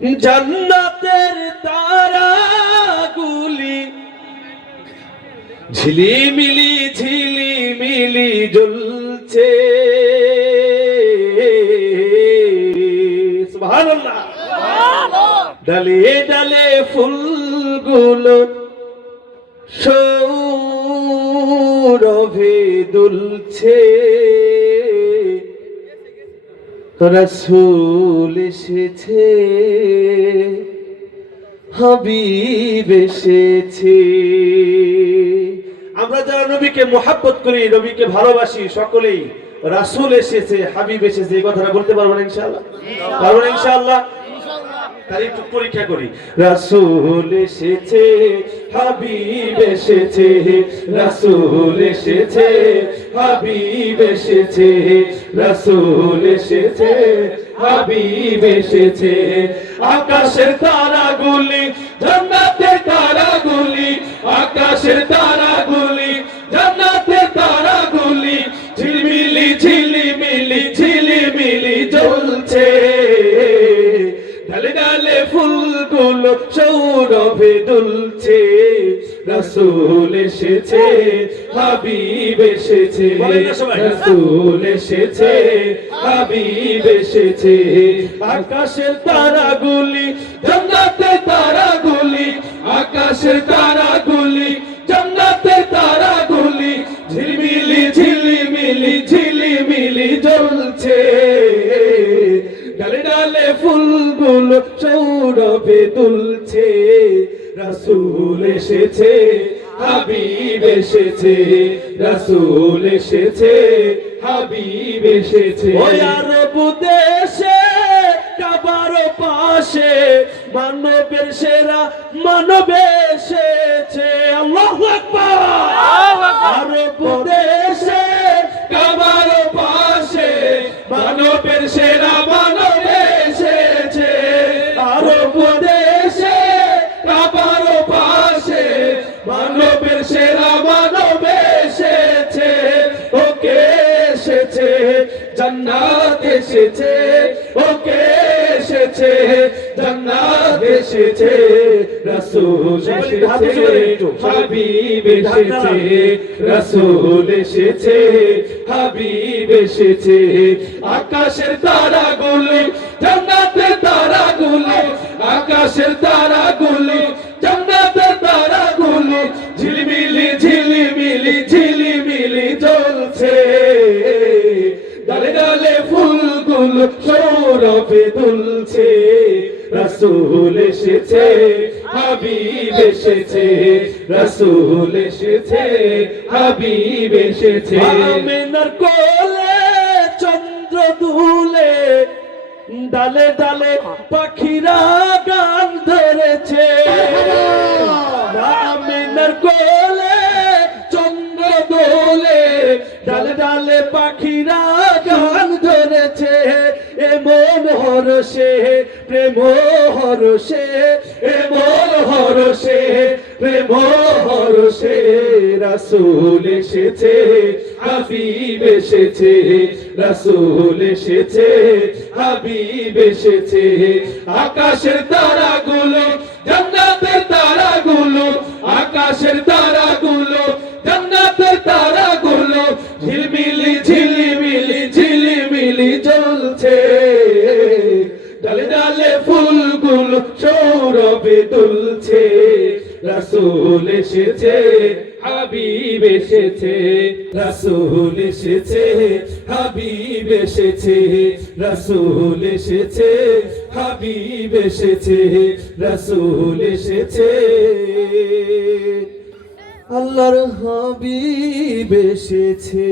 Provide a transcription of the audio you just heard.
জান্নাতের তারাগুলি ঝিলিমিলি ঝিলিমিলি জ্বলছে। সুবহানাল্লাহ। ডালে ডালে ফুলগুলো সৌরভে দুলছে। রাসূল এসেছে, হাবিব এসেছে। আমরা যারা নবীকে মুহাব্বত করি, নবীকে ভালোবাসি, সকলেই রাসূল এসেছে, হাবিব এসেছে এই কথাটা বলতে পারবো না ইনশাআল্লাহ? পারবো না ইনশাআল্লাহ? তাহলে একটু পরীক্ষা করি। রাসূল এসেছে, হাবিব এসেছে, রাসূল এসেছে, হাবিব এসেছে, রাসূল এসেছে, হাবিব এসেছে। আকাশের তারাগুলি জান্নাতের তারাগুলি, আকাশের তারাগুলি জান্নাতের তারাগুলি ঝিলিমিলি ঝিলিমিলি ঝিলিমিলি জ্বলছে। ডালে ডালে ফুলগুলো সৌরভে দুলছে। রাসূল এসেছে, হাবিব এসেছে, রাসূল এসেছে, হাবিব এসেছে। আকাশের তারাগুলি জান্নাতের তারাগুলি, আকাশের তারাগুলি জান্নাতের তারাগুলি ঝিলিমিলি ঝিলিমিলি ঝিলিমিলি জ্বলছে। ডালে ডালে ফুলগুলো সৌরভে দুলছে। রাসূল এসেছে, হাবিব এসেছে, রাসূল এসেছে, হাবিব এসেছে। ওই আরব দেশে কাবার পাশে মানবের সেরা মানব এসেছে। আল্লাহু আকবার। আরব দেশে কাবার পাশে মানবের সেরা মানব এসেছে। আরব দেশে কাবার পাশে মানবের সেরা মানব এসেছে। ওকে এসেছে, জান্নাত এসেছে, ওকে এসেছে, জান্নাত এসেছে। রাসূল এসেছে, হাবিব এসেছে, রাসূল এসেছে, হাবিব এসেছে। আকাশের তারাগুলি জান্নাতের তারাগুলি, আকাশের তারাগুলি জান্নাতের তারাগুলি ঝিলিমিলি ঝিলিমিলি ঝিলিমিলি জ্বলছে। ডালে ডালে ফুলগুলো সৌরভে দুলছে। রাসূল এসেছে, হাবিব এসেছে, রাসূল এসেছে, হাবিব এসেছে। আমিনার কোলে চন্দ্র দুলে, ডালে ডালে পাখিরা গান ধরেছে। আমিনার কোলে চন্দ্র দোলে, ডালে ডালে পাখিরা গান ধরেছে। এমন হরষে প্রেম হরষে, এমন হরষে প্রেম হরষে। রাসূল এসেছে, হাবিব এসেছে, রাসূল এসেছে, হাবিব এসেছে। আকাশের তারাগুলো জান্নাতের তারাগুলো, আকাশের তারাগুলো জান্নাতের তারাগুলো ঝিলিমিলি ঝিলিমিলি ঝিলিমিলি জ্বলছে। ডালে ডালে ফুলগুলো সৌরভে দুলছে। রাসূল এসেছে, হাবিব এসেছে, রাসূল এসেছে, হাবিব এসেছে, রাসূল এসেছে, হাবিব এসেছে, রাসূল এসেছে। আল্লাহর হাবিব এসেছে।